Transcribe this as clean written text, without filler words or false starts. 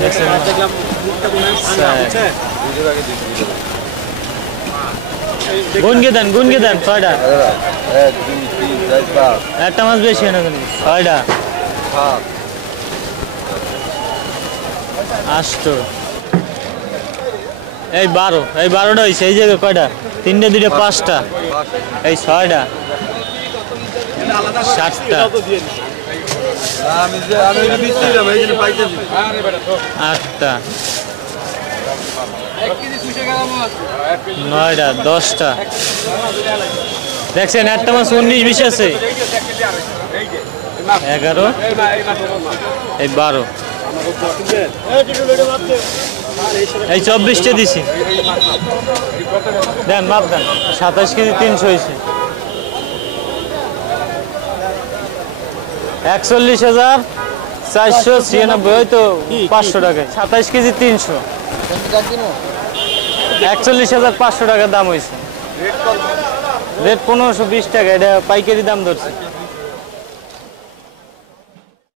দেখলাম গুনকে দেন ছয়টা একটা মাছ বেশি না ছয়টা আষ্ট এই 12 এই 12টা হয়েছে এই জায়গায় কয়টা 3টে 2টে 5টা এই 6টা 7টা 8টা 9টা 10টা দেখছেন একটা মাছ 19-20 আছে 11 এই 12 এই 24টা দিছি দেন মাপ দেন 27 কেজি 300 হয়েছে 41,496 হয়তো 500 টাকা 27 কেজি 300 41,500 টাকা দাম হয়েছে রেট 1520 টাকা এটা পাইকারি দাম ধরছে